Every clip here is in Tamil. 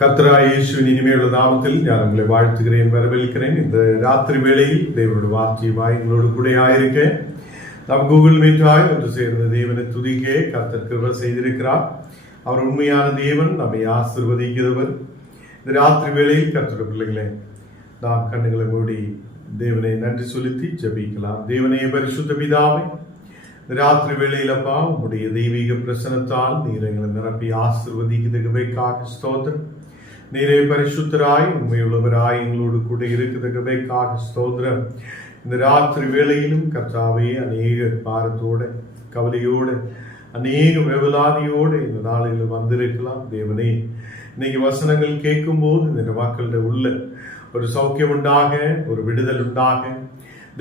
கர்த்தராகிய இயேசுவின் இனிமையுள்ள நாமத்தில் நான் உங்களை வாழ்த்துகிறேன், வரவேற்கிறேன். இந்த ராத்திரி வேளையில் தேவனுடைய வார்த்தையுமாய் எங்களோடு கூட ஆயிருக்க நாம் கூகுள் மீட்டாய் ஒன்று சேர்ந்த தேவனை துதிக்க கர்த்தர் கிருபை செய்திருக்கிறார். அவர் உண்மையான தேவன், நம்மை ஆசீர்வதிக்கிறவர். இந்த ராத்திரி வேளையில் கர்த்தருடைய பிள்ளைகளே, நாம் கண்ணுகளை மூடி தேவனை நன்றி செலுத்தி ஜெபிக்கலாம். தேவனே பரிசுத்த பிதாவே, ராத்திரி வேளையிலப்பா உங்களுடைய தெய்வீக பிரசனத்தால் நீர் எங்களை நிரப்பி ஆசீர்வதிக்கிறதுக்காக ஸ்தோத்திரம். நீரே பரிசுத்தராய் உண்மையுள்ளவராய் எங்களோடு கூட இருக்கிறதுக்காக ஸ்தோத்திரம். இந்த ராத்திரி வேளையிலும் கர்த்தாவே அநேக பாரத்தோட கவலையோட அநேக வேவலாதியோடு இந்த நாளில் வந்திருக்கலாம். தேவனே, இன்னைக்கு வசனங்கள் கேட்கும் போது இந்த மக்களுடைய உள்ள ஒரு சௌக்கியம் உண்டாக, ஒரு விடுதல் உண்டாக,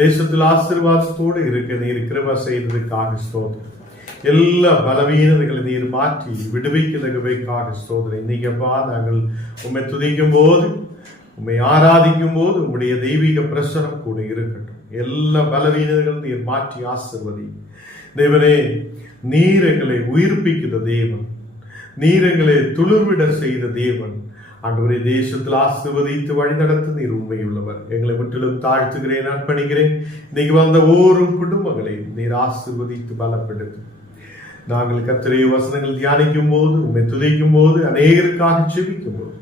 தேசத்தில் ஆசீர்வாதத்தோடு இருக்க நீர் கிருபை செய்ததுக்காக ஸ்தோத்திரம். எல்லா பலவீனங்களை நீர் மாற்றி விடுவிக்கிறதுக்காக ஸ்தோத்திரம். இன்னைக்கப்பா நாங்கள் உண்மை துதிக்கும் போது, உண்மை ஆராதிக்கும் போது உங்களுடைய தெய்வீக பிரசனம் கூட இருக்கட்டும். எல்லா பலவீனங்களும் நீர் மாற்றி ஆசீர்வதி. தேவனே, நீர் எங்களை உயிர்ப்பிக்கிற தேவன், நீர் எங்களை துளிர்விட செய்த தேவன். ஆண்டவரே, தேசத்தில் ஆசீர்வதித்து வழி நடத்த நீர் உண்மையுள்ளவர். எங்களை முற்றிலும் தாழ்த்துகிறேன், அர்ப்பணிக்கிறேன். இன்னைக்கு வந்த ஒவ்வொரு குடும்பங்களையும் நீர் ஆசீர்வதித்து பலப்படுத்தும். நாங்கள் கர்த்தருடைய வசனங்கள் தியானிக்கும் போது, உண்மை துதிக்கும் போது, அநேகருக்காக ஜெபிக்கும் போது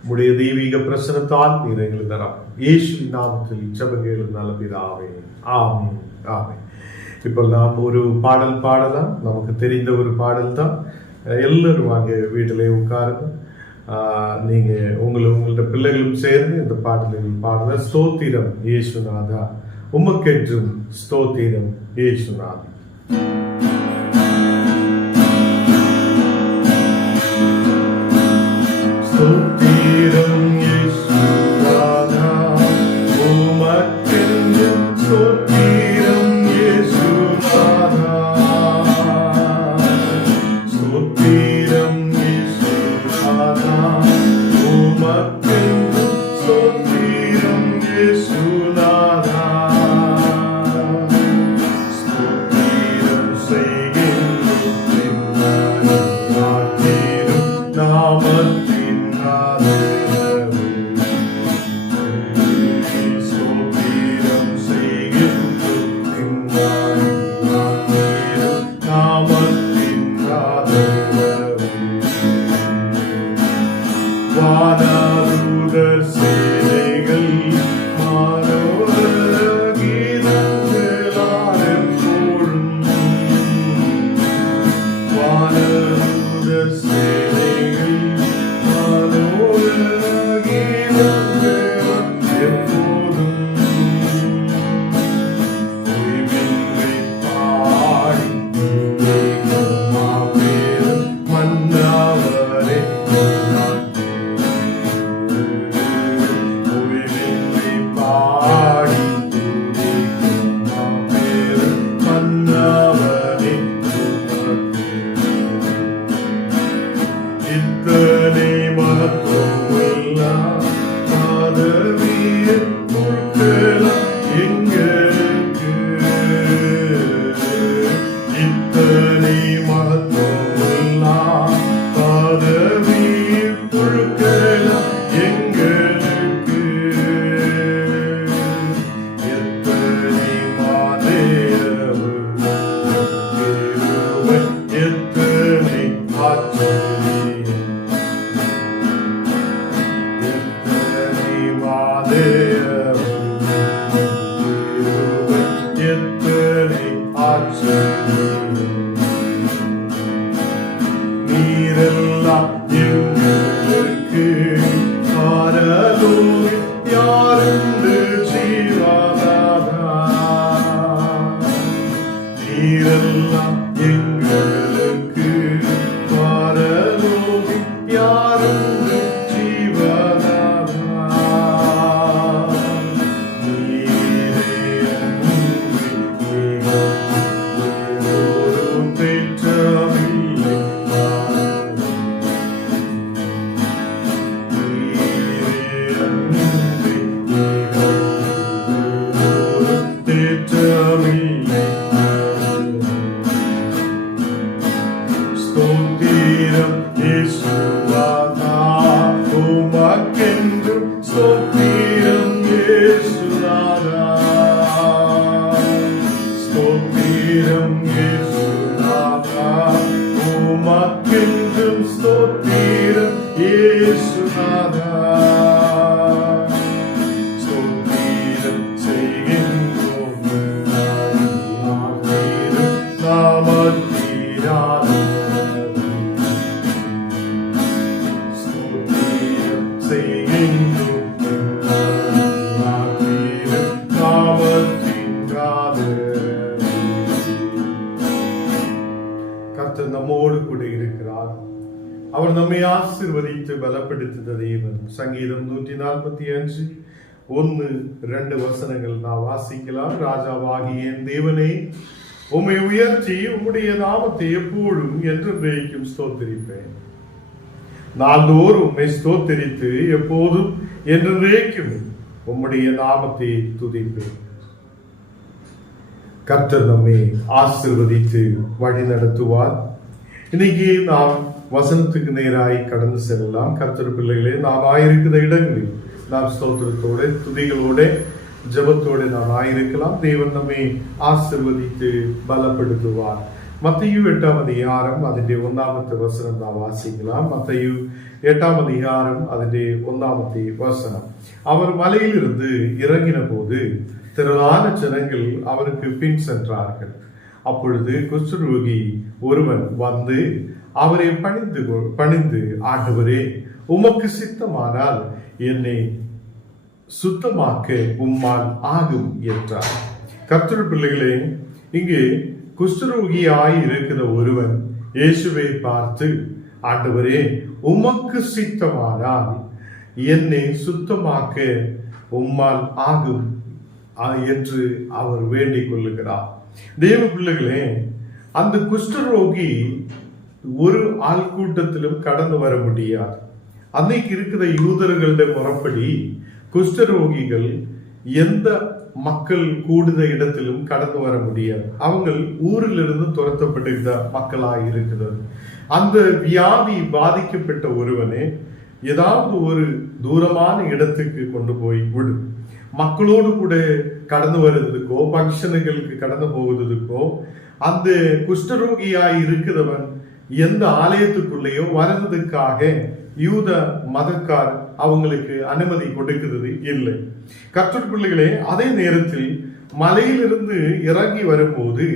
உம்முடைய தெய்வீக பிரசனத்தால் நீர் எங்களை தரம். இயேசுவின் நாமத்தில் ஜெபங்கள் நல்ல பிதாவே, ஆமென், ஆமென். இப்போ நாம் ஒரு பாடல் பாடலாம். நமக்கு தெரிந்த ஒரு பாடல் தான். எல்லாரும் அங்கே வீட்டிலே உட்காருங்க. நீங்க உங்களோட பிள்ளைகளும் சேர்ந்து இந்த பாடலில் பாடுற ஸ்தோத்திரம் இயேசுநாதா, உமக்கென்றும் ஸ்தோத்திரம் இயேசுநாதா. ஸ்தோத்திரம் இயேசுநாதா, உமக்கென்றும் ஸ்தோத்திரம் இயேசுநாதா. ஸ்தோத்திரம் இயேசுநாதா, உமக்கென்றும் ஸ்தோத்திரம் இயேசுநாதா. ஸ்தோத்திரம் செய்கின்றோம் நாமத்தின் ஆதரவு. ஸ்தோத்திரம் செய்கின்றோம் நாமத்தின் ஆதரவு. வானதூதர் சேனைகள் மானோர கீதங்களால் எப்போதும். வானதூதர் சேனைகள் மானோர கீதங்களால் எப்போதும் ஓய்வின்றி பாடி துதிக்கும் மாபெரும் மன்னவரே. நீரெல்லாம் எங்களுக்கு ஆரலோகி யாருண்டு ஜீவாதாரா. நீரெல்லாம் எங்களுக்கு ஆரலோகி யாருண்டு ஜீவாதாரா. நீரே அன்பு தேற்றமில்லை. ஸ்தோத்திரம் இயேசுநாதா, ஸ்தோத்திரம் இயேசுநாதா, ஸ்தோத்திரம் இயேசுநாதா, உமக்கென்றும் ஸ்தோத்திரம் இயேசுநாதா, ஸ்தோத்திரம் செய்கின்றோம் நாமத்தீராத, ஸ்தோத்திரம் செய்கின்றோம் நாமத்தீராத. கர்த்தர் நம்மோடு கூட இருக்கிறார். அவர் நம்மை ஆசீர்வதித்து பலப்படுத்தின தேவன். சங்கீதம் 145 1-2 வசனங்கள் நான் வாசிக்கலாம். ராஜாவாகிய என் தேவனே, உம்மை உயர்த்தி உம்முடைய நாமத்தை எப்போதும் என்றென்றைக்கும் ஸ்தோத்திரிப்பேன். நாள்தோறும் உம்மை ஸ்தோத்திரித்து எப்போதும் என்றென்றைக்கும் உம்முடைய நாமத்தை துதிப்பேன். கர்த்தர் நம்மை ஆசீர்வதித்து வழி நடத்துவார். இன்னைக்கு நாம் வசனத்துக்கு நேராய் கடந்து செல்லலாம். கர்த்தர் பிள்ளைகளே, நாம் ஆயிருக்கிற இடங்களில் நாம் ஸ்தோத்திரத்தோட துதிகளோட ஜபத்தோட நாம் ஆயிருக்கலாம். தேவன் நம்மை ஆசீர்வதித்து பலப்படுத்துவார். மத்தேயு 8ஆம் அதிகாரம் അതിന്റെ 1ാമത്തെ വചനം നാം വാസിக்கலாம். മത്തேயு 8ஆம் அதிகாரம் അതിന്റെ 1ാമത്തെ வசனம். அவர் மலையிலிருந்து இறங்கின போது திரளான ஜனங்கள் அவருக்கு பின் சென்றார்கள். அப்பொழுது குஷ்டரோகி ஒருவன் வந்து அவரை பணிந்து ஆண்டவரே, உமக்கு சித்தமானால் என்னை சுத்தமாக்க உம்மால் ஆகும் என்றார். கர்த்தர் பிள்ளைகளே, இங்கே குஷ்டரோகியாய் இருக்கிற ஒருவன் இயேசுவை பார்த்து, ஆண்டவரே, உமக்கு சித்தமானால் என்னை சுத்தமாக்க உம்மால் ஆகும் என்று அவர் வேண்டிக் கொள்ளுகிறார். தேவ பிள்ளைகளே, அந்த குஷ்டரோகி ஒரு ஆள் கூட்டத்திலும் கடந்து வர முடியாது. அன்னைக்கு இருக்கிற யூதர்களுடைய முறைப்படி குஷ்டரோகிகள் எந்த மக்கள் கூடுத இடத்திலும் கடந்து வர முடியாது. அவங்க ஊரிலிருந்து துரத்தப்பட்டிருந்த மக்களாக இருக்கிறது. அந்த வியாதி பாதிக்கப்பட்ட ஒருவனே ஏதாவது ஒரு தூரமான இடத்துக்கு கொண்டு போய் விடும். மக்களோடு கூட கடந்து வருவதற்கோ பங்கனுக்கு கடந்து போவதற்கோ அந்த குஷ்டரோகியாய் இருக்கிறவன் எந்த ஆலயத்துக்குள்ளேயோ வரதுக்காக யூத மதக்கார் அவங்களுக்கு அனுமதி கொடுக்கிறது இல்லை. கர்த்தர் பிள்ளைகளே, அதே நேரத்தில் மலையிலிருந்து இறங்கி வரும்போது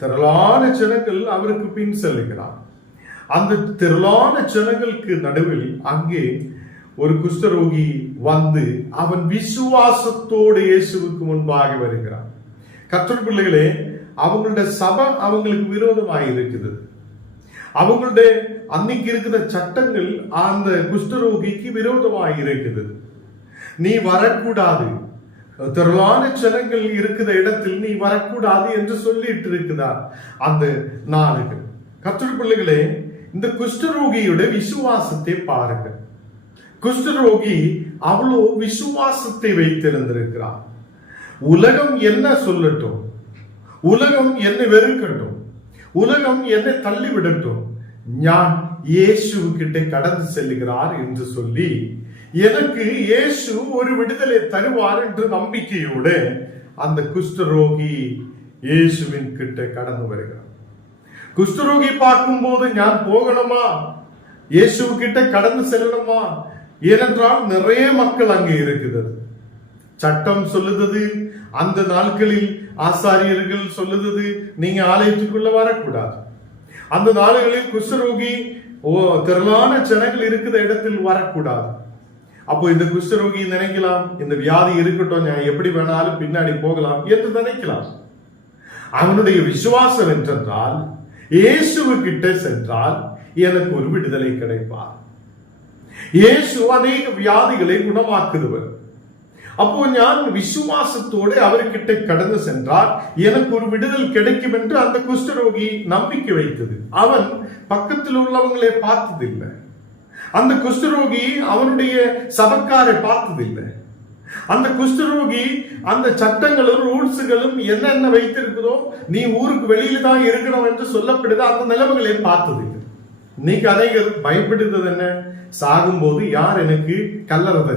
திரளான ஜனங்கள் அவருக்கு பின் செல்லுகிறார். அந்த திரளான ஜனங்களுக்கு நடுவில் அங்கே ஒரு குஷ்டரோகி வந்து அவன் விசுவாசத்தோடு இயேசுவுக்கு முன்பாக வருகிறான். கர்த்தர் பிள்ளைகளே, அவங்களுடைய சபை அவங்களுக்கு விரோதமாக இருக்குது. அவங்களுடைய அன்னைக்கு இருக்கிற சட்டங்கள் அந்த குஷ்டரோகிக்கு விரோதமாக இருக்குது. நீ வரக்கூடாது, திரளான ஜனங்கள் இருக்கிற இடத்தில் நீ வரக்கூடாது என்று சொல்லிட்டு இருக்குதார் அந்த நாளுக்கு. கர்த்தர் பிள்ளைகளே, இந்த குஷ்டரோகியுடைய விசுவாசத்தை பாருங்க. குஷ்டரோகி அவ்வளோ விசுவாசத்தை வைத்திருந்திருக்கிறார். உலகம் என்ன சொல்லட்டும், உலகம் என்னை வெறுக்கட்டும், உலகம் என்னை தள்ளிவிடட்டும், ஞான் இயேசு கிட்ட கடந்து செல்லுகிறார் என்று சொல்லி எனக்கு இயேசு ஒரு விடுதலை தருவார் என்று நம்பிக்கையோடு அந்த குஷ்டரோகி இயேசுவின் கிட்ட கடந்து வருகிறார். குஷ்டரோகி பார்க்கும் போது ஞான் போகணுமா, இயேசு கிட்ட கடந்து செல்லணுமா? ஏனென்றால் நிறைய மக்கள் அங்கே இருக்கிறது. சட்டம் சொல்லுது, அந்த நாட்களில் ஆசாரியர்கள் சொல்லுது, நீங்க ஆலயத்துக்குள்ள வரக்கூடாது. அந்த நாடுகளில் குஷ்டரோகி திரளான ஜனங்கள் இருக்கிற இடத்தில் வரக்கூடாது. அப்போ இந்த குஷ்டரோகி நினைக்கலாம், இந்த வியாதி இருக்கட்டும், நான் எப்படி வேணாலும் பின்னாடி போகலாம் என்று நினைக்கலாம். அவனுடைய விசுவாசம் என்றால் இயேசுவு கிட்ட சென்றால் எனக்கு ஒரு விடுதலை கிடைப்பார். இயேசு அநேக வியாதிகளை குணமாக்குவர். அப்போ ஞான் விசுவாசத்தோடு அவர்கிட்ட கடந்து சென்றால் எனக்கு ஒரு விடுதல் கிடைக்கும் என்று அந்த குஷ்டரோகி நம்பிக்கை வைத்தது. அவன் பக்கத்தில் உள்ளவங்களை பார்த்ததில்லை. அந்த குஷ்டரோகி அவனுடைய சபக்காரை பார்த்ததில்லை. அந்த குஷ்டரோகி அந்த சட்டங்களும் ரூல்ஸுகளும் என்னென்ன வைத்திருக்கிறோம், நீ ஊருக்கு வெளியில தான் இருக்கணும் என்று சொல்லப்படுது, அந்த நிலைமைகளை பார்த்ததில்லை. இன்னைக்கு அதை பயப்படுகிறது என்ன, சாகும்போது யார் எனக்கு கல்லறது,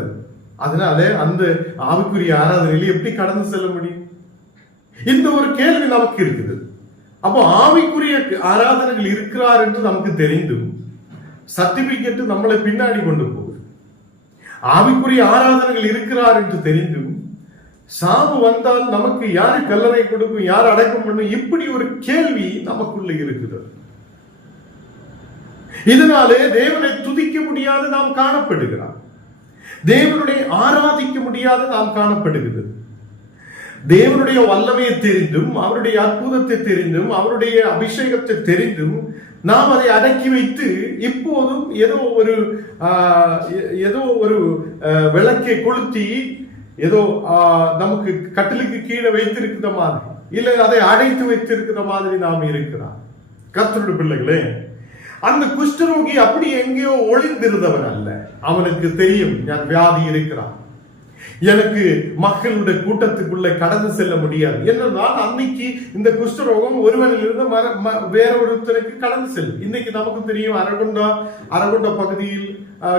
அதனால அந்த ஆவிக்குரிய ஆராதனையில எப்படி கடந்து செல்ல முடியும்? இந்த ஒரு கேள்வி நமக்கு இருக்குது. அப்போ ஆவிக்குரிய ஆராதனைகள் இருக்கிறார் என்று நமக்கு தெரிந்தும் சர்டிபிகேட் நம்மளை பின்னாடி கொண்டு போகுது. ஆவிக்குரிய ஆராதனைகள் இருக்கிறார் என்று தெரிந்தும் சாவு வந்தால் நமக்கு யாரு கல்லறை கொடுக்கும், யார் அடக்கம் பண்ணும், இப்படி ஒரு கேள்வி நமக்குள்ள இருக்குது. இதனாலே தேவனை துதிக்க முடியாது நாம் காணப்படுகிறார். தேவனுடைய ஆராதிக்க முடியாது நாம் காணப்படுகிறது. தேவனுடைய வல்லமையை தெரிந்தும் அவருடைய அற்புதத்தை தெரிந்தும் அவருடைய அபிஷேகத்தை தெரிந்தும் நாம் அதை அடக்கி வைத்து இப்போதும் ஏதோ ஒரு விளக்கை கொளுத்தி ஏதோ நமக்கு கட்டிலுக்கு கீழே வைத்திருக்கிற மாதிரி, இல்லை அதை அடைத்து வைத்திருக்கிற மாதிரி நாம் இருக்கிறார். கர்த்தருடைய பிள்ளைகளே, அந்த குஷ்டரோகி அப்படி எங்கேயோ ஒளிந்திருந்தவன் அல்ல. அவனுக்கு தெரியும் நான் வியாதி இருக்கிறான், எனக்கு மக்களுடைய கூட்டத்துக்குள்ள கடந்து செல்ல முடியாது என்றால் அன்னைக்கு இந்த குஷ்டரோகம் ஒருவனிலிருந்து வேற ஒருத்தருக்கு கடந்து செல்லும். இன்னைக்கு நமக்கு தெரியும் அரகுண்டா பகுதியில்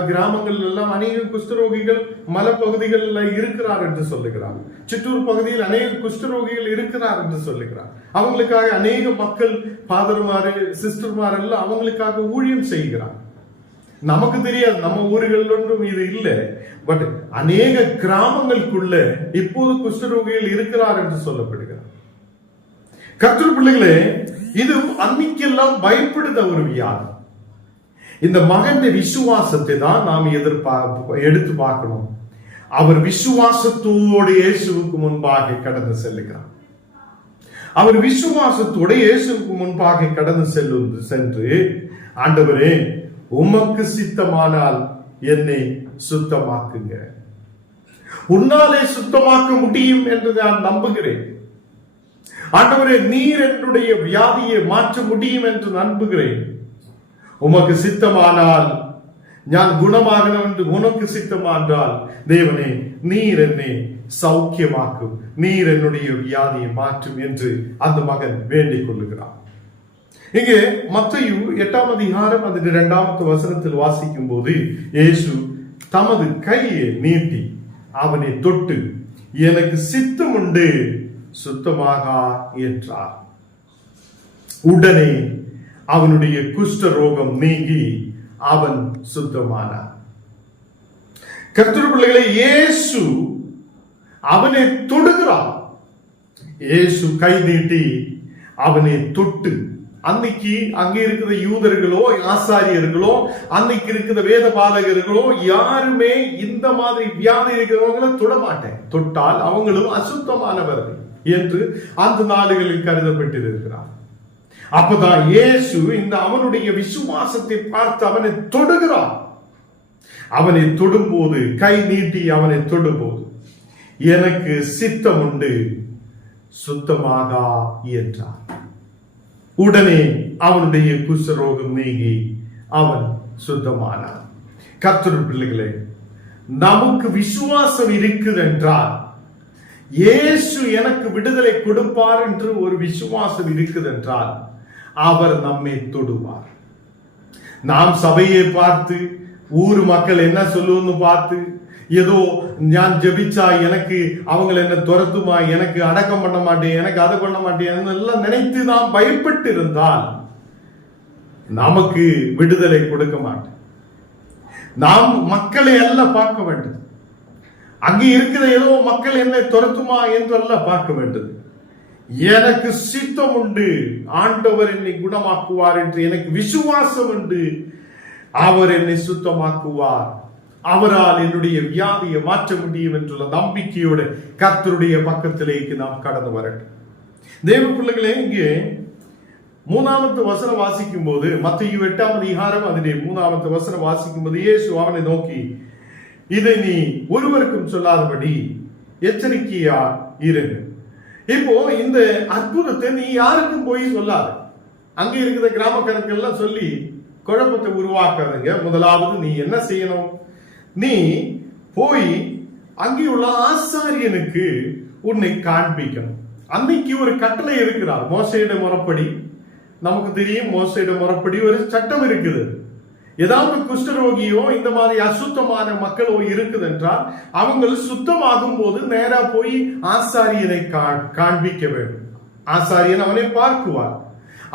கிராமங்கள் எல்லாம் அநேக குஷ்டரோகிகள் மலைப்பகுதிகளில் இருக்கிறார் என்று சொல்லுகிறார். சிற்றூர் பகுதியில் அநேக குஷ்டரோகிகள் இருக்கிறார் என்று சொல்லுகிறார். அவங்களுக்காக அநேக மக்கள் ஃபாதர்மாரு சிஸ்டர்மார் எல்லாம் அவங்களுக்காக ஊழியம் செய்கிறார். நமக்கு தெரியாது, நம்ம ஊர்கள் ஒன்றும் இது இல்லை. பட் அநேக கிராமங்களுக்குள்ள இப்போது குஷ்டரோகிகள் இருக்கிறார் என்று சொல்லப்படுகிறார். கர்த்தருடைய பிள்ளைகளே, இது அன்னைக்கெல்லாம் பயப்படுத ஒரு வியாதி. இந்த மகன் விசுவாசத்தை தான் நாம் எடுத்து பார்க்கணும். அவர் விசுவாசத்தோடு இயேசுவுக்கு முன்பாக கடந்து செல்லுகிறார். அவர் விசுவாசத்தோடு இயேசுவுக்கு முன்பாக கடந்து சென்று, ஆண்டவரே உமக்கு சித்தமானால் என்னை சுத்தமாக்குங்க, உன்னாலே சுத்தமாக்க முடியும் என்று நான் நம்புகிறேன். ஆண்டவரே நீர் என்னுடைய வியாதியை மாற்ற முடியும் என்று நம்புகிறேன். உமக்கு சித்தமானால் நான் குணமாகணும் என்று உனக்கு சித்தமானால் தேவனே நீர் என்னை சௌக்கியமாக்கும், நீர் என்னுடைய வியாதியை மாற்றும் என்று அந்த மகன் வேண்டிக் கொள்ளுகிறான். இங்கே மத்தேயு 8ஆம் அதிகாரம் 2வது வசனத்தில் வாசிக்கும் போது இயேசு தமது கையை நீட்டி அவனை தொட்டு எனக்கு சித்தம் உண்டு சுத்தமாக என்றார். உடனே அவனுடைய குஷ்ட ரோகம் நீங்கி அவன் சுத்தமானார். கர்த்தருடைய பிள்ளைகளே, இயேசு அவனை தொடுகிறார். இயேசு கை நீட்டி அவனை தொட்டு, அன்னைக்கு அங்கே இருக்கிற யூதர்களோ ஆசாரியர்களோ அன்னைக்கு இருக்கிற வேத பாலகர்களோ யாருமே இந்த மாதிரி வியாதி இருக்கிறவங்களை தொடமாட்டேன், தொட்டால் அவங்களும் அசுத்தமானவர்கள் என்று அந்த நாடுகளில் கருதப்பட்டிருக்கிறார். அப்பதான் இயேசு இந்த அவனுடைய விசுவாசத்தை பார்த்து அவனை தொடுகிறார். அவனை தொடும்போது, கை நீட்டி அவனை தொடும்போது எனக்கு சித்தம் உண்டு சுத்தமாக என்றார். உடனே அவனுடைய குஷ்டரோகம் நீங்கி அவன் சுத்தமானான். கர்த்தருடைய பிள்ளைகளே, நமக்கு விசுவாசம் இருக்குது என்றால், இயேசு எனக்கு விடுதலை கொடுப்பார் என்று ஒரு விசுவாசம் இருக்குது என்றால் அவர் நம்மை தொடுவார். நாம் சபையை பார்த்து ஊர் மக்கள் என்ன சொல்லுன்னு பார்த்து ஏதோ நான் ஜெபிச்சா எனக்கு அவங்க என்ன துரத்துமா, எனக்கு அடக்கம் பண்ண மாட்டேன், எனக்கு அதை பண்ண மாட்டேன் எல்லாம் நினைத்து நாம் பயப்பட்டு இருந்தால் நமக்கு விடுதலை கொடுக்க மாட்டேன். நாம் மக்களை எல்லாம் பார்க்க வேண்டும். அங்கே இருக்கிற ஏதோ மக்கள் என்னை துரத்துமா என்றெல்லாம் பார்க்க வேண்டும். எனக்கு சித்தம் உண்டு, ஆண்டவர் என்னை குணமாக்குவார் என்று எனக்கு விசுவாசம் உண்டு. அவர் என்னை சுத்தமாக்குவார், அவரால் என்னுடைய வியாதியை மாற்ற முடியும் என்ற நம்பிக்கையோடு கர்த்தருடைய பக்கத்திலேக்கு நாம் கடந்து வரட்டும். தேவ பிள்ளைகளே, இங்கே 3வது வசனம் வாசிக்கும் போது, மத்தேயு 8ஆம் அதிகாரம் 3வது வசனம் வாசிக்கும் போது இயேசு அவனை நோக்கி, இதை நீ ஒருவருக்கும் சொல்லாதபடி எச்சரிக்கையா இருங்க. இப்போ இந்த அற்புதத்தை நீ யாருக்கும் போய் சொல்லாத. அங்க இருக்கிற கிராம கணக்கெல்லாம் சொல்லி குழப்பத்தை உருவாக்காதுங்க. முதலாவது நீ என்ன செய்யணும், நீ போய் அங்கே உள்ள ஆசாரியனுக்கு உன்னை காண்பிக்கணும். அன்னைக்கு ஒரு கட்டளை இருக்கிறார் மோசேயிட முறைப்படி. நமக்கு தெரியும் மோசேயிட முறைப்படி ஒரு சட்டம் இருக்குது. ஏதாவது குஷ்டரோகியோ இந்த மாதிரி அசுத்தமான மக்களோ இருக்குது என்றால் அவங்க சுத்தமாகும் போது நேரா போய் ஆசாரியனை காண்பிக்க வேண்டும். ஆசாரியன் அவனை பார்க்குவார்.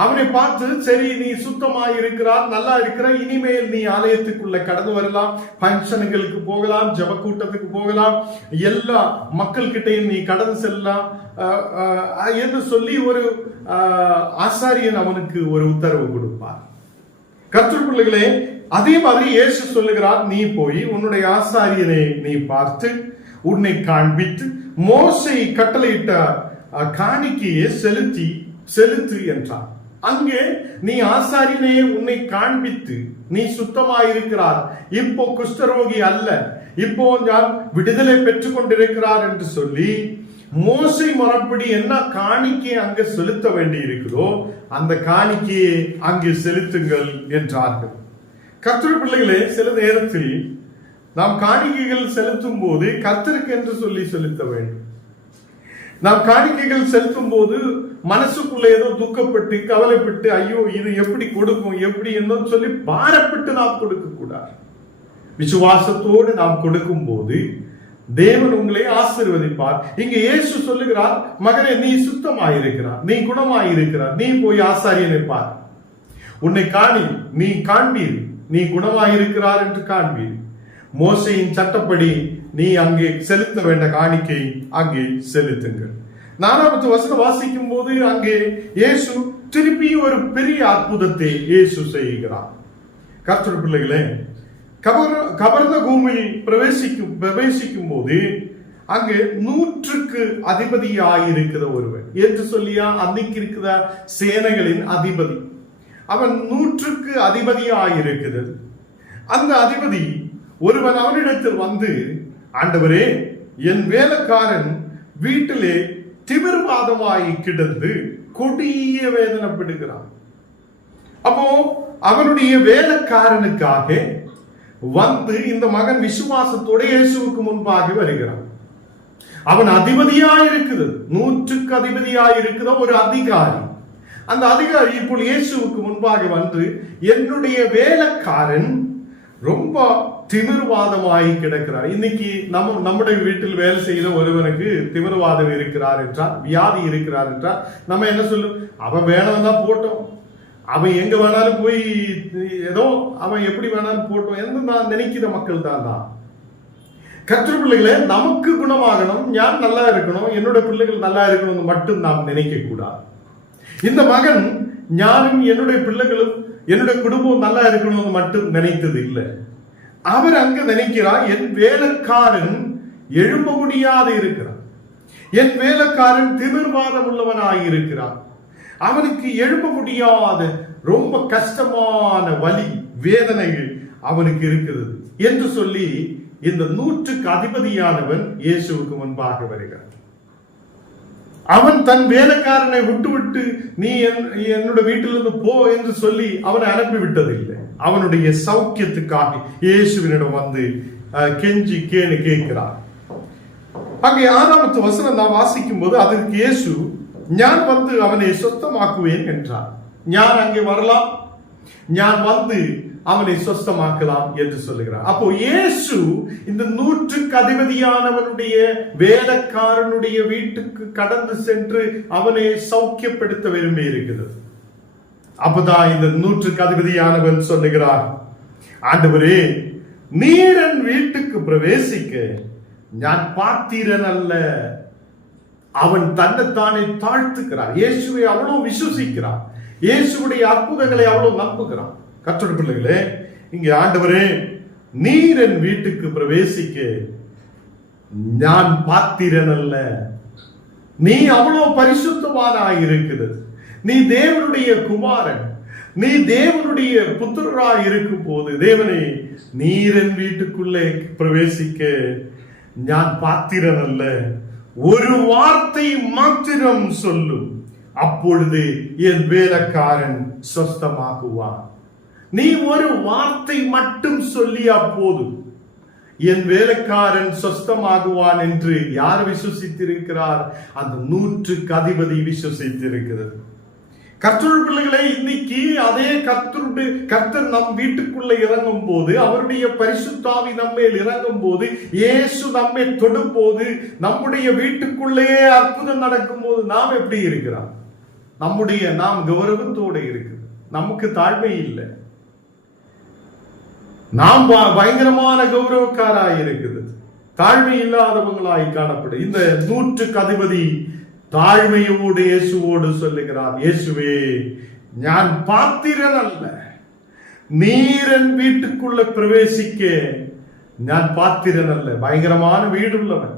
அவனை பார்த்து, சரி நீ சுத்தமாக இருக்கிறார், நல்லா இருக்கிறார், இனிமேல் நீ ஆலயத்துக்குள்ள கடந்து வரலாம், பங்கனுங்களுக்கு போகலாம், ஜப கூட்டத்துக்கு போகலாம், எல்லா மக்கள் கிட்டையும் நீ கடந்து செல்லலாம் என்று சொல்லி ஒரு ஆசாரியன் அவனுக்கு ஒரு உத்தரவு கொடுப்பார். கர்த்தர் பிள்ளைகளே, அதே மாதிரி இயேசு சொல்லுகிறார், நீ போய் உன்னுடைய ஆசாரியனை நீ பார்த்து உன்னை காண்பித்து மோசே கட்டளையிட்ட காணிக்கையை செலுத்து என்றார். அங்கே நீ ஆசாரியனே உன்னை காண்பித்து நீ சுத்தமாயிருக்கிறார், இப்போ குஷ்டரோகி அல்ல, இப்போ நான் விடுதலை பெற்றுக் கொண்டிருக்கிறார் என்று சொல்லி மோசே முறைப்படி என்ன காணிக்கை அங்கு செலுத்த வேண்டி இருக்குதோ அந்த காணிக்கையை அங்கே செலுத்துங்கள் என்றார்கள். கர்த்தர் பிள்ளைகளே, சில நேரத்தில் நாம் காணிக்கைகள் செலுத்தும் போது கர்த்தருக்கு என்று சொல்லி செலுத்த வேண்டும். நாம் காணிக்கைகள் செலுத்தும் போது மனசுக்குள்ள ஏதோ துக்கப்பட்டு கவலைப்பட்டு ஐயோ இது எப்படி கொடுக்கும் எப்படி என்ன சொல்லி பாரப்பட்டு நாம் கொடுக்க கூடாது. விசுவாசத்தோடு நாம் கொடுக்கும் போது தேவன் உங்களை ஆசீர்வதிப்பார். இங்க இயேசு சொல்லுகிறார், மகனே நீ சுத்தமாயிருக்கிறார், நீ குணமாயிருக்கிறார், நீ போய் ஆசாரியனை பார், உன்னை நீ காண்பீர், நீ குணமாயிருக்கிறார் என்று காண்பீர். மோசையின் சட்டப்படி நீ அங்கே செலுத்த வேண்ட காணிக்கை அங்கே செலுத்துங்கள். 4வது வசனம் வாசிக்கும் போது அங்கே இயேசு திருப்பி ஒரு பெரிய அற்புதத்தை இயேசு செய்கிறார். கர்த்தர் பிள்ளைகளே, கபர்ந்த பூமியில் பிரவேசிக்கும் போது அங்கு 100க்கு அதிபதியாயிருக்கிற ஒருவன் என்று சொல்லியா அன்னைக்கு இருக்கிற சேனைகளின் அதிபதி, அவன் 100க்கு அதிபதியாயிருக்கிறது. அந்த அதிபதி ஒருவன் அவனிடத்தில் வந்து, ஆண்டவரே என் வேலைக்காரன் வீட்டிலே திமிர்வாதமாய் கிடந்து கொடிய வேதனைப்படுகிறான். அப்போ அவனுடைய வேலைக்காரனுக்காக வந்து இந்த மகன் விசுவாசத்தோட இயேசுவுக்கு முன்பாக வருகிறான். அவன் அதிபதியாயிருக்குது, 100க்கு அதிபதியாயிருக்குத ஒரு அதிகாரி. அந்த அதிகாரி இப்போ இயேசுவுக்கு முன்பாக வந்து, என்னுடைய வேலைக்காரன் ரொம்ப திமிர்வாதமாகி கிடக்கிறார். இன்னைக்கு நம்முடைய வீட்டில் வேலை செய்த ஒருவனுக்கு திமிர்வாதம் இருக்கிறார் என்றால், வியாதி இருக்கிறார் என்றால் நம்ம என்ன சொல்லும், அவன் வேணும் தான் போட்டோம், அவன் எங்க வேணாலும் போய் ஏதோ அவன் எப்படி வேணாலும் போட்டோம் என்று நான் நினைக்கிற மக்கள் தான். கர்த்தர் பிள்ளைகளே, நமக்கு குணமாகணும், நான் நல்லா இருக்கணும், என்னோட பிள்ளைகள் நல்லா இருக்கணும் மட்டும் நாம் நினைக்க கூடாது. இந்த மகன் ஞானும் என்னுடைய பிள்ளைகளும் என்னுடைய குடும்பம் நல்லா இருக்கணும்னு மட்டும் நினைத்தது இல்லை. அவர் அங்க நினைக்கிறார், என் வேலைக்காரன் எழும்ப முடியாது இருக்கிறான், என் வேலைக்காரன் திமிர்வாதம் உள்ளவனாய் இருக்கிறான், அவனுக்கு எழும்ப முடியாத ரொம்ப கஷ்டமான வலி வேதனைகள் அவனுக்கு இருக்கிறது என்று சொல்லி இந்த 100க்கு அதிபதியானவன் இயேசுவுக்கு முன்பாக வருகிறான். அவன் தன் வேலைக்காரனை விட்டு நீ என்னோட வீட்டிலிருந்து போ என்று சொல்லி அவனை அனுப்பி விட்டதில்லை. அவனுடைய சௌக்கியத்துக்காக இயேசுவினிடம் வந்து கெஞ்சி கேட்கிறார். அங்கே 6வது வசனம் நாம் வாசிக்கும் போது அதற்கு இயேசு, நான் வந்து அவனை சொஸ்தமாக்குவேன் என்றார். நான் அங்கே வரலாம், நான் வந்து அவனை சொஸ்தமாக்கலாம் என்று சொல்லுகிறார். அப்போ இயேசு இந்த 100க்கு அதிபதியானவனுடைய வேலைக்காரனுடைய வீட்டுக்கு கடந்து சென்று அவனை சௌக்கியப்படுத்த விரும்பி இருக்கிறது. அப்பதான் இந்த 100க்கு அதிபதியானவன் சொல்லுகிறார், ஆண்டவரே நீர் என் வீட்டுக்கு பிரவேசிக்க நான் பாத்திரன் அல்ல. அவன் தன்னைத்தானே தாழ்த்துக்கிறார், இயேசுவை அவ்வளவு விசுவசிக்கிறார், இயேசுடைய அற்புதங்களை அவ்வளவு நம்புகிறான். கர்த்தருடைய பிள்ளைகளே, இங்கே ஆண்டவரே நீர் என் வீட்டுக்கு பிரவேசிக்க நான் பாத்திரன் அல்ல. நீ அவ்வளவு பரிசுத்தவானாய் இருக்குது, நீ தேவனுடைய குமாரன், நீ தேவனுடைய புத்திரராய் இருக்கும் போது தேவனே நீர் என் வீட்டுக்குள்ளே பிரவேசிக்க நான் பாத்திரன் அல்ல. ஒரு வார்த்தை மாத்திரம் சொல்லும், அப்பொழுது என் வேலைக்காரன் சொஸ்தமாக்குவான். நீ ஒரு வார்த்தை மட்டும் சொல்லியா போதும், என் வேலைக்காரன் சொஸ்தமாகுவான் என்று யார் விசுவசித்திருக்கிறார்? அந்த 100க்கு அதிபதி விசுவசித்திருக்கிறது. கர்த்தருடைய பிள்ளைகளை, இன்னைக்கு அதே கர்த்தர் நம் வீட்டுக்குள்ள இறங்கும் போது, அவருடைய பரிசுத்தாவி நம்மேல் இறங்கும் போது, இயேசு நம்மை தொடும் போது, நம்முடைய வீட்டுக்குள்ளே அற்புதம் நடக்கும் போது நாம் எப்படி இருக்கிறோம்? நாம் கௌரவத்தோடு இருக்கு, நமக்கு தாழ்மை இல்லை, நாம் பயங்கரமான கௌரவக்காராய் இருக்குது, தாழ்மை இல்லாதவங்களாய் காணப்படும். இந்த 100க்கு அதிபதி தாழ்மையோடு இயேசுவோடு சொல்லுகிறார், இயேசுவே, நான் பாத்திரன் அல்ல, நீர் என் வீட்டுக்குள்ள பிரவேசிக்க நான் பாத்திரன் அல்ல. பயங்கரமான வீடுள்ளவன்,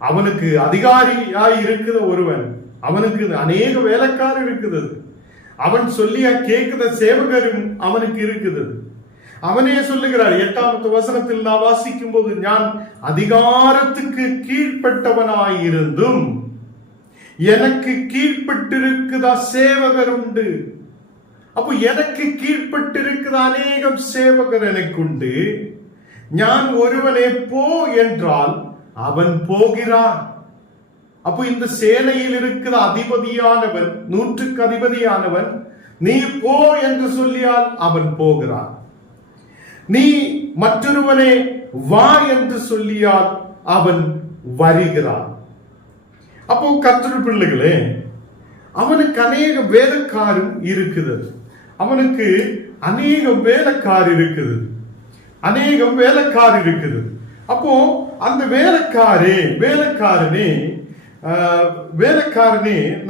அவனுக்கு அதிகாரியாய் இருக்கிற ஒருவன், அவனுக்கு அநேக வேலைக்காரர் இருக்குது, அவன் சொல்லியா கேட்கிற சேவகரும் அவனுக்கு இருக்குது. அவனே சொல்லுகிறார் 8வது வசனத்தில் நான் வாசிக்கும் போது, நான் அதிகாரத்துக்கு கீழ்ப்பட்டவனாயிருந்தும் எனக்கு கீழ்பட்டிருக்குதா சேவகர் உண்டு. அப்போ எனக்கு கீழ்பட்டிருக்கிற அநேகம் சேவகர் எனக்கு உண்டு. நான் ஒருவனே போ என்றால் அவன் போகிறான். அப்போ இந்த சேனையில் இருக்கிற அதிபதியானவன், 100க்கு அதிபதியானவன், நீ போ என்று சொல்லியால் அவன் போகிறான். நீ மற்றொருவனே வா என்று சொல்லியால் அவன் வருகிறான். அப்போ கர்த்தருடைய பிள்ளைகளே, அவனுக்கு அநேக வேலைக்காரும் இருக்கிறது, அவனுக்கு அநேகம் வேலைக்கார் இருக்குது, அநேகம் வேலைக்கார் இருக்குது. அப்போ அந்த வேலைக்காரனே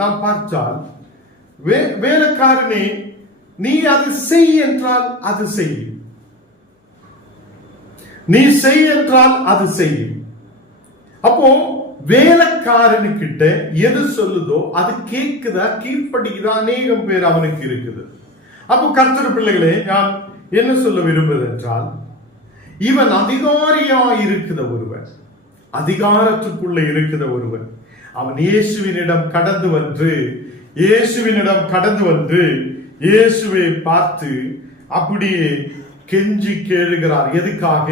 நாம் பார்த்தால், வேலைக்காரனே நீ அது செய் என்றால் அது செய், நீ செய் என்றால் அது செய். அப்போ வேலைக்காரனுக்கிட்ட எது சொல்லுதோ அது கேட்குதா, கீழ்ப்படிக்குதா, அநேகம் பேர் அவனுக்கு இருக்குது. அப்போ கர்த்தர் பிள்ளைகளே, நான் என்ன சொல்ல விரும்புவது என்றால், இவன் அதிகாரியா இருக்கிற ஒருவன், அதிகாரத்துக்குள்ள இருக்கிற ஒருவன், அவன் இயேசுவினிடம் கடந்து வந்து இயேசுவை பார்த்து அப்படியே கெஞ்சி கேளுகிறார். எதுக்காக?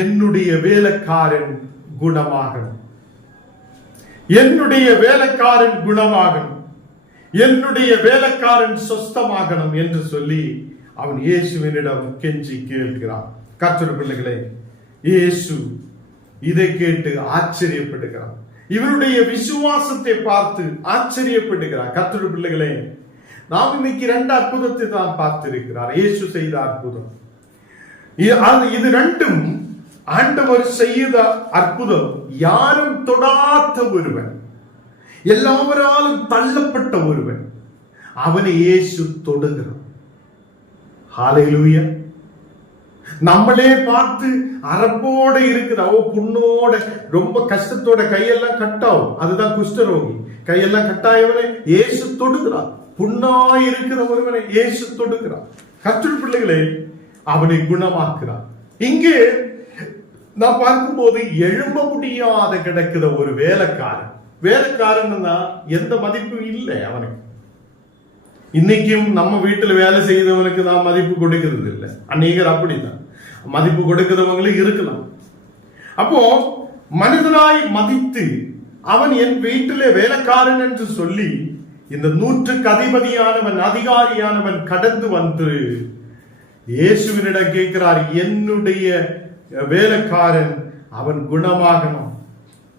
என்னுடைய வேலைக்காரன் குணமாகணும், என்னுடைய வேலைக்காரன் குணமாகணும், என்னுடைய வேலைக்காரன் சொஸ்தமாகணும் என்று சொல்லி அவன் இயேசுவினிடம் கெஞ்சி கேட்கிறான். கர்த்தருடைய பிள்ளைகளே, இயேசு இதை கேட்டு ஆச்சரியப்படுகிறார், இவருடைய விசுவாசத்தை பார்த்து ஆச்சரியப்படுகிறார். கர்த்தருடைய பிள்ளைகளே, நாம் இன்னைக்கு 2 அற்புதத்தை தான் பார்த்திருக்கிறார். இயேசு செய்த அற்புதம், இது 2ம் ஆண்டவர் செய்த அற்புதம். யாரும் தொடாத ஒருவன், எல்லாவராலும் தள்ளப்பட்ட ஒருவன், அவனை இயேசு தொடுகிறான். ஹல்லேலூயா. நம்மளே பார்த்து அரப்போட இருக்குது, புண்ணோட, ரொம்ப கஷ்டத்தோட, கையெல்லாம் கட்டாகும், அதுதான் குஷ்டரோகி. கையெல்லாம் கட்டாயவனை இயேசு தொடுகிறான். புண்ணாய் இருக்கிற ஒருவனை இயேசு தொடுகிறான். கர்த்தருடைய பிள்ளைகளே, அவனை குணமாக்குறான். இங்கே நான் பார்க்கும்போது எழும்ப முடியாத கிடக்குற ஒரு வேலைக்காரன் எந்த மதிப்பும் இல்லை அவனுக்கு. இன்னைக்கும் நம்ம வீட்டுல வேலை செய்தவனுக்கு நான் மதிப்பு கொடுக்கிறது இல்லை. அநேகர் அப்படிதான் மதிப்பு கொடுக்கிறவங்களும் இருக்கலாம். அப்போ மனிதனாய் மதித்து அவன் என் வீட்டிலே வேலைக்காரன் என்று சொல்லி இந்த 100க்கு அதிகாரியானவன் கடந்து வந்து இயேசுவினிடம் கேட்கிறார், என்னுடைய வேலைக்காரன் அவன் குணமாகணும்,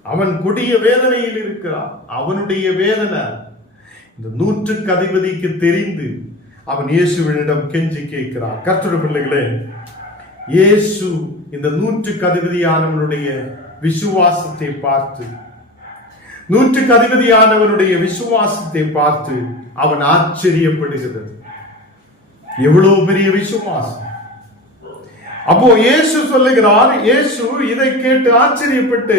அவன் கொடிய வேதனையில் இருக்கிறான், அவனுடைய வேதனை இந்த 100க்கு அதிபதிக்கு தெரிந்து அவன் இயேசுவினிடம் கெஞ்சி கேட்கிறான். கர்த்தருடைய பிள்ளைகளே, இயேசு இந்த 100க்கு அதிபதியானவனுடைய விசுவாசத்தை பார்த்து, 100க்கு அதிபதியானவனுடைய விசுவாசத்தை பார்த்து அவன் ஆச்சரியப்படுகிறது. எவ்வளவு பெரிய விசுவாசம்! அப்போ இயேசு சொல்லுகிறார், இயேசு இதை கேட்டு ஆச்சரியப்பட்டு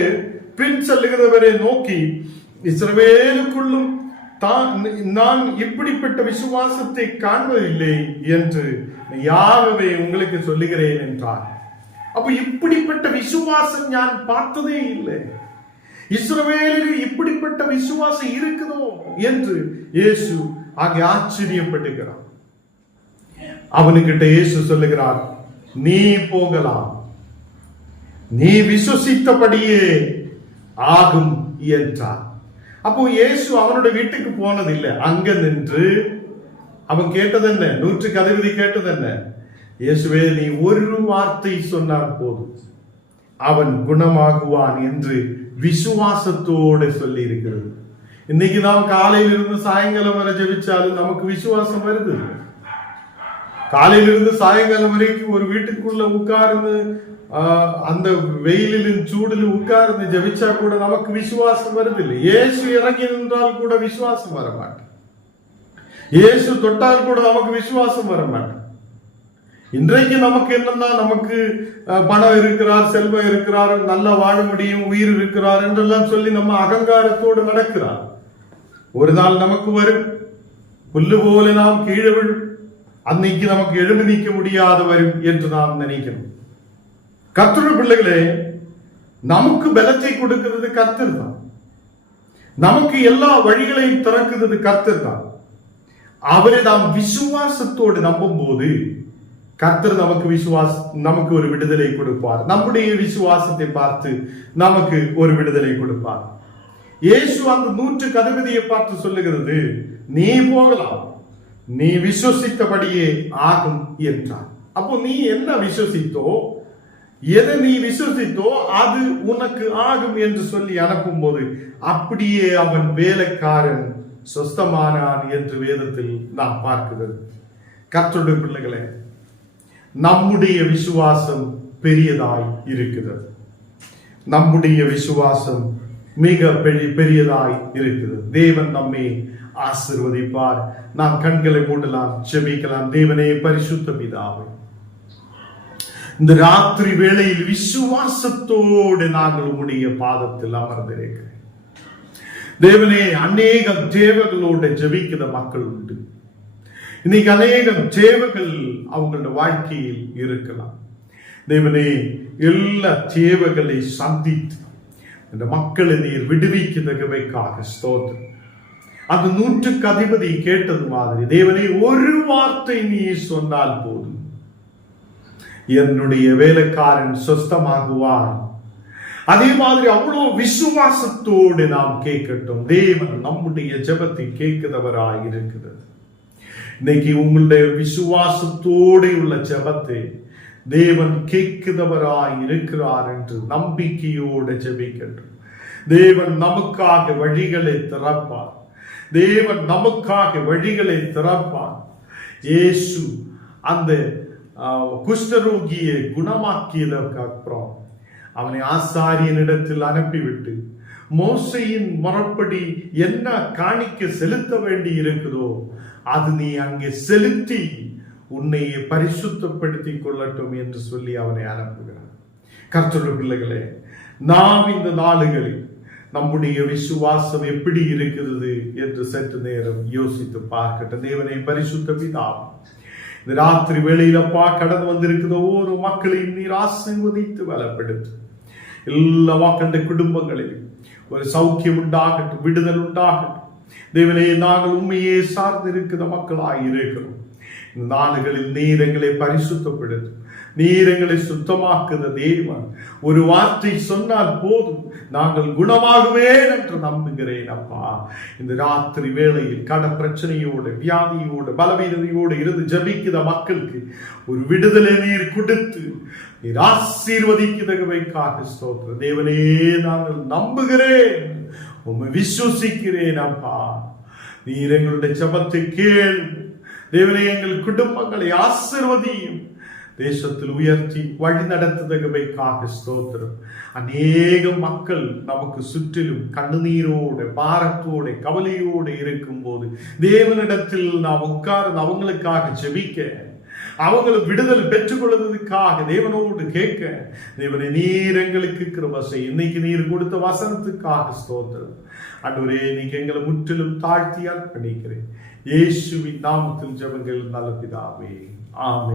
பின் செல்லுகிறவரை நோக்கி, இஸ்ரவேலுக்குள்ளும் நான் இப்படிப்பட்ட விசுவாசத்தை காண்பதில்லை என்று யாகவே உங்களுக்கு சொல்லுகிறேன் என்றார். அப்ப இப்படிப்பட்ட விசுவாசம் நான் பார்த்ததே இல்லை, இஸ்ரவேலில் இப்படிப்பட்ட விசுவாசம் இருக்குதோ என்று இயேசு ஆகிய ஆச்சரியப்படுகிறார். அவனுக்கிட்ட இயேசு சொல்லுகிறார், நீ போகலாம், நீ விசுவசித்தபடியே ஆகும் என்றார். அப்போ இயேசு அவனுடைய வீட்டுக்கு போனதில்லை. அங்க நின்று அவன் கேட்டது என்ன? 100க்கு அதிபதி கேட்டது என்ன? இயேசுவே, நீ ஒரு வார்த்தை சொன்னால் போதும், அவன் குணமாகுவான் என்று விசுவாசத்தோடு சொல்லி இருக்கிறது. இன்னைக்கு நாம் காலையிலிருந்து சாயங்காலம் வரை ஜெபிச்சாலும் நமக்கு விசுவாசம் வருது. காலையிலிருந்து சாயங்காலம் வரைக்கும் ஒரு வீட்டுக்குள்ள உட்கார்ந்து அந்த வெயிலிலும் சூடிலும் உட்கார்ந்து ஜெபிச்சா கூட நமக்கு விசுவாசம் வருதில்லை. இயேசு இறங்கி நின்றால் கூட விசுவாசம் வர மாட்டேன். இயேசு தொட்டால் கூட நமக்கு விசுவாசம் வர மாட்டேன். இன்றைக்கு நமக்கு என்னன்னா, நமக்கு பணம் இருக்கிறார், செல்வம் இருக்கிறார், நல்லா வாழ முடியும், உயிர் இருக்கிறார் என்றெல்லாம் சொல்லி நம்ம அகங்காரத்தோடு நடக்கிறார். ஒரு நாள் நமக்கு வரும், புல்லு போல நாம் கீழே விழும், அன்னைக்கு நமக்கு எழுந்து நிற்க முடியாத வரும் என்று நாம் நினைக்கணும். கர்த்தருடைய பிள்ளைகளே, நமக்கு பலத்தை கொடுக்கிறது கர்த்தர் தான். நமக்கு எல்லா வழிகளையும் திறக்கிறது கர்த்தர் தான். அவரை நாம் விசுவாசத்தோடு நம்பும் போது கர்த்தர் நமக்கு ஒரு விடுதலை கொடுப்பார். நம்முடைய விசுவாசத்தை பார்த்து நமக்கு ஒரு விடுதலை கொடுப்பார். இயேசு அந்த 100க்கு அதிபதியை பார்த்து சொல்லுகிறது, நீ போகலாம், நீ விசுவசித்தபடியே ஆகும் என்றார். அப்போ நீ என்ன விசுவசித்தோ, எதை நீ விசுவசித்தோ அது உனக்கு ஆகும் என்று சொல்லி அனுப்பும் போது அப்படியே அவன் வேலைக்காரன் சொஸ்தமானான் என்று வேதத்தில் நாம் பார்க்கிறது. கர்த்தருடைய பிள்ளைகளே, நம்முடைய விசுவாசம் பெரியதாய் இருக்கிறது. நம்முடைய விசுவாசம் மிக பெரியதாய் இருக்கிறது. தேவன் நம்மை ஆசீர்வதிப்பார். நாம் கண்களை மூடலாம், ஜெபிக்கலாம். தேவனே, பரிசுத்த பிதாவே, இந்த ராத்திரி வேளையில் விசுவாசத்தோடு நாங்கள் உம்முடைய பாதத்தில் அமர்ந்திருக்கிறேன். தேவனே, அநேகம் தேவைகளோடு ஜெபிக்கிற மக்கள் உண்டு. இன்னைக்கு அநேகம் தேவைகள் அவங்களோட வாழ்க்கையில் இருக்கலாம். தேவனே, எல்லா தேவைகளை சந்தித்து இந்த மக்களை நீர் விடுவிக்கிறதுக்காக ஸ்தோத்திரம். அந்த 100க்கு அதிபதி கேட்டது மாதிரி, தேவனே, ஒரு வார்த்தை நீ சொன்னால் போதும், என்னுடைய வேலைக்காரன் சொஸ்தமாகுவான். அதே மாதிரி அவ்வளவு விசுவாசத்தோடு நாம் கேட்கட்டும். தேவன் நம்முடைய ஜெபத்தை கேட்கிறவராய் இருக்கிறது. இன்னைக்கு உங்களுடைய விசுவாசத்தோடு உள்ள ஜெபத்தை தேவன் கேட்கிறவராய் இருக்கிறார் என்று நம்பிக்கையோடு ஜெபிக்கட்டும். தேவன் நமக்காக வழிகளை திறப்பார். தேவன் நமக்காக வழிகளை திறப்பார். இயேசு அந்த குஷ்டரோகியை குணமாக்கியதற்கு அப்புறம் அவனை ஆசாரியனிடத்தில் அனுப்பிவிட்டு மோசையின் முறைப்படி என்ன காணிக்க செலுத்த வேண்டி இருக்குதோ அது நீ அங்கே செலுத்தி உன்னை பரிசுத்தப்படுத்திக் கொள்ளட்டும் என்று சொல்லி அவனை அனுப்புகிறார். கர்த்தருடைய பிள்ளைகளே, நாம் இந்த நாளுகளில் நம்முடைய விசுவாசம் எப்படி இருக்கிறது என்று சற்று நேரம் யோசித்து பார்க்கட்டும். தேவனை பரிசுத்த பிதாவே, இந்த ராத்திரி வேளையிலப்பா கடந்து வந்திருக்கிற ஒவ்வொரு மக்களையும் நீர் ஆசீர்வதித்து பலப்படுத்து. எல்லா மக்களுடைய குடும்பங்களிலும் ஒரு சௌக்கியம் உண்டாகட்டும், விடுதல் உண்டாகட்டும். தேவனே, நாங்கள் உண்மையே சார்ந்து இருக்கிற மக்களாய் இருக்கிறோம். இந்த நாடுகளில் நீர் எங்களை பரிசுத்தப்படுத்தும், நீர் எங்களை சுத்தமாக்குத தேவன். ஒரு வார்த்தை சொன்னால் போதும், நாங்கள் குணமாகுவேன் என்று நம்புகிறேன் அப்பா. இந்த ராத்திரி வேளையில் கட பிரச்சனையோடு, வியாதியோடு, பலவீனதையோடு இருந்து ஜபிக்கிற மக்களுக்கு ஒரு விடுதலை நீர் கொடுத்து நீர் ஆசீர்வதிக்கிறதுக்காக ஸ்தோத்திரம். தேவனே, நாங்கள் நம்புகிறேன், உம்மை விசுவசிக்கிறேன் அப்பா. நீர் எங்களுடைய ஜெபத்தை கேள் தேவனே. எங்கள் குடும்பங்களை ஆசீர்வதியும், தேசத்தில் உயர்த்தி வழி நடத்துவதற்காக ஸ்தோத்திரம். அநேக மக்கள் நமக்கு சுற்றிலும் கண்ணீரோடு, பாரத்தோடு, கவலையோடு இருக்கும் போது தேவனிடத்தில் நாம் உட்கார்ந்து அவங்களுக்காக ஜெபிக்க, அவங்களுக்கு விடுதல் பெற்றுக் கொள்வதற்காக தேவனோடு கேட்க, தேவனை நீர் எங்களுக்கு கிருபை செய். இன்னைக்கு நீர் கொடுத்த வசனத்துக்காக ஸ்தோத்திரம். ஆண்டவரே, நீங்க எங்களை முற்றிலும் தாழ்த்தி அர்ப்பணிக்கிறேன். இயேசுவின் நாமத்தில் ஜெபங்கள் நல்ல பிதாவே, ஆமென்.